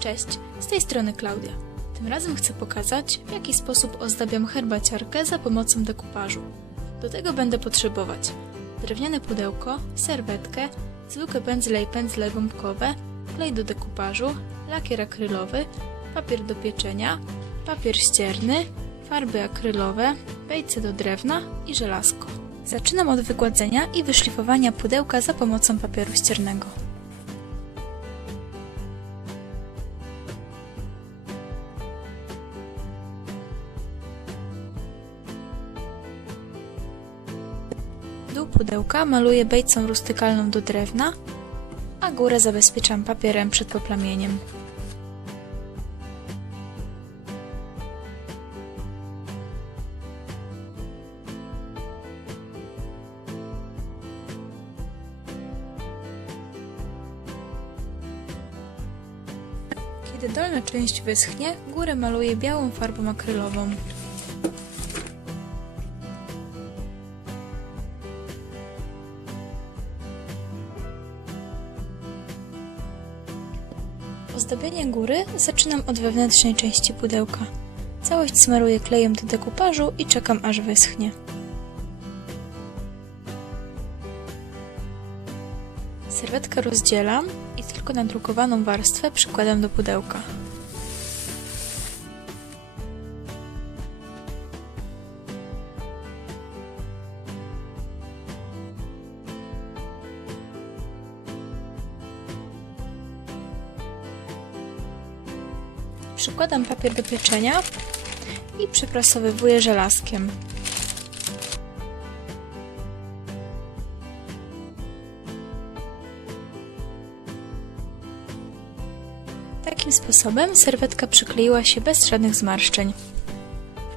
Cześć, z tej strony Klaudia. Tym razem chcę pokazać, w jaki sposób ozdabiam herbaciarkę za pomocą dekupażu. Do tego będę potrzebować drewniane pudełko, serwetkę, zwykłe pędzle i pędzle gąbkowe, klej do dekupażu, lakier akrylowy, papier do pieczenia, papier ścierny, farby akrylowe, bejce do drewna i żelazko. Zaczynam od wygładzenia i wyszlifowania pudełka za pomocą papieru ściernego. Dół pudełka maluję bejcą rustykalną do drewna, a górę zabezpieczam papierem przed poplamieniem. Kiedy dolna część wyschnie, górę maluję białą farbą akrylową. Ozdabianie góry zaczynam od wewnętrznej części pudełka. Całość smaruję klejem do dekupażu i czekam aż wyschnie. Serwetkę rozdzielam i tylko nadrukowaną warstwę przykładam do pudełka. Przykładam papier do pieczenia i przyprasowywuję żelazkiem. Takim sposobem serwetka przykleiła się bez żadnych zmarszczeń.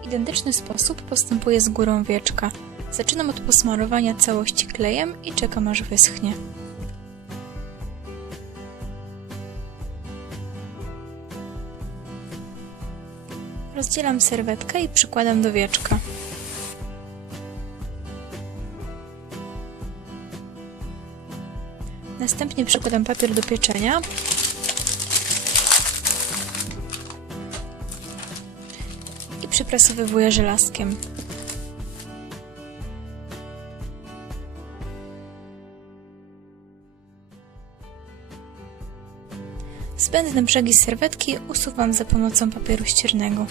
W identyczny sposób postępuję z górą wieczka. Zaczynam od posmarowania całości klejem i czekam aż wyschnie. Rozdzielam serwetkę i przykładam do wieczka. Następnie przykładam papier do pieczenia. I przyprasowywuję żelazkiem. Zbędne brzegi serwetki usuwam za pomocą papieru ściernego.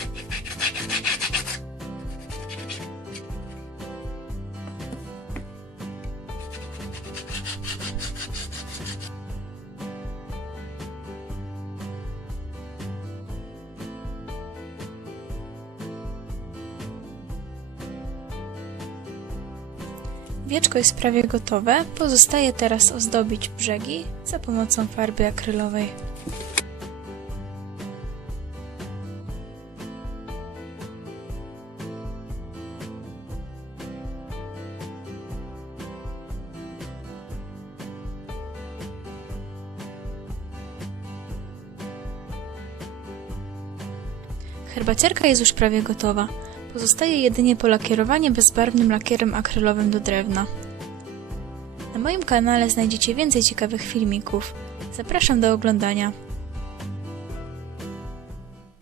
Wieczko jest prawie gotowe, pozostaje teraz ozdobić brzegi za pomocą farby akrylowej. Herbaciarka jest już prawie gotowa. Pozostaje jedynie polakierowanie bezbarwnym lakierem akrylowym do drewna. Na moim kanale znajdziecie więcej ciekawych filmików. Zapraszam do oglądania.